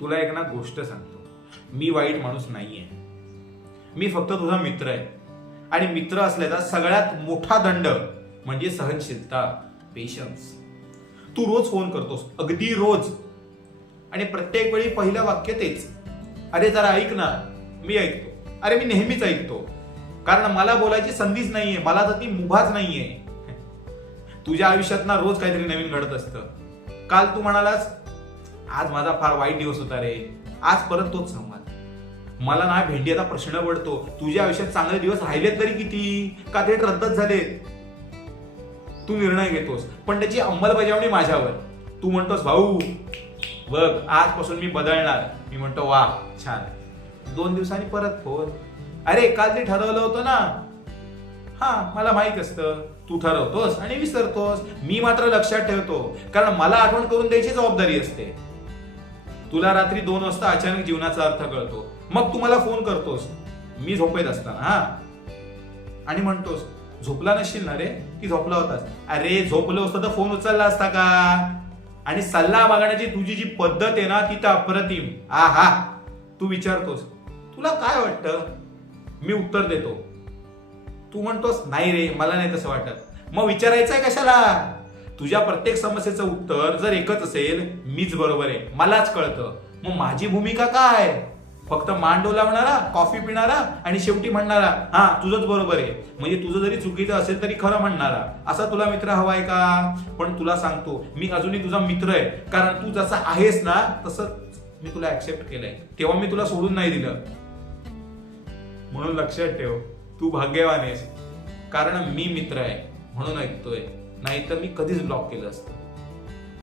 तुला एक ना गोष्ट सांगतो, मी वाईट माणूस नाहीये. मी फक्त तुझा मित्र आहे. आणि मित्र असल्याचा सगळ्यात मोठा दंड म्हणजे सहनशीलता, पेशन्स. तू रोज फोन करतोस, अगदी रोज, आणि प्रत्येक वेळी पहिलं वाक्य तेच, अरे जरा ऐक ना. मी ऐकतो. अरे मी नेहमीच ऐकतो, कारण मला बोलायची संधीच नाहीये, मला तर ती मुभाच नाहीये. तुझ्या आयुष्यात ना रोज काहीतरी नवीन घडत असतं. काल तू म्हणालास, आज माझा फार वाईट दिवस होता रे. आज परत तोच संवाद. मला ना भेंडी आता प्रश्न पडतो, तुझ्या आयुष्यात चांगले दिवस राहिलेत तरी किती, का ते रद्दच झालेत? तू निर्णय घेतोस, पण त्याची अंमलबजावणी माझ्यावर. तू म्हणतोस, भाऊ बघ आजपासून मी बदलणार. मी म्हणतो, वा छान. 2 दिवसांनी परत फोन, अरे काल ते ठरवलं होतं ना. हा, मला माहित असतं तू ठरवतोस आणि विसरतोस. मी मात्र लक्षात ठेवतो, कारण मला आठवण करून द्यायची जबाबदारी असते. तुला रात्री 2 वाजता अचानक जीवनाचा अर्थ कळतो, मग तू मला फोन करतोस मी झोपेत असताना, हा, आणि म्हणतोस, झोपला नसशील ना रे, की झोपला होतास? अरे झोपलो असतं तर फोन उचलला असता का? आणि सल्ला मागण्याची तुझी जी पद्धत आहे ना, ती तर अप्रतिम. आहा. तू विचारतोस, तुला काय वाटतं? मी उत्तर देतो. तू म्हणतोस, नाही रे मला नाही तसं वाटत. मग विचारायचंय कशाला? तुझ्या प्रत्येक समस्येचं उत्तर जर एकच असेल, मीच बरोबर आहे, मलाच कळतं, मग माझी भूमिका काय? फक्त मान डोलावणारा, कॉफी पिणारा आणि शेवटी म्हणणारा, हा तुझंच बरोबर आहे, म्हणजे तुझं जरी चुकीचं असेल तरी खरं म्हणणारा. असा तुला मित्र हवाय का? पण तुला सांगतो, मी अजूनही तुझा मित्र आहे, कारण तू जसा आहेस ना तसं मी तुला ऍक्सेप्ट केलंय. तेव्हा मी तुला सोडून नाही दिलं. म्हणून लक्षात ठेव, तू भाग्यवान आहेस, कारण मी मित्र आहे म्हणून ऐकतोय, नाही तर मी कधीच ब्लॉक केलं असतं.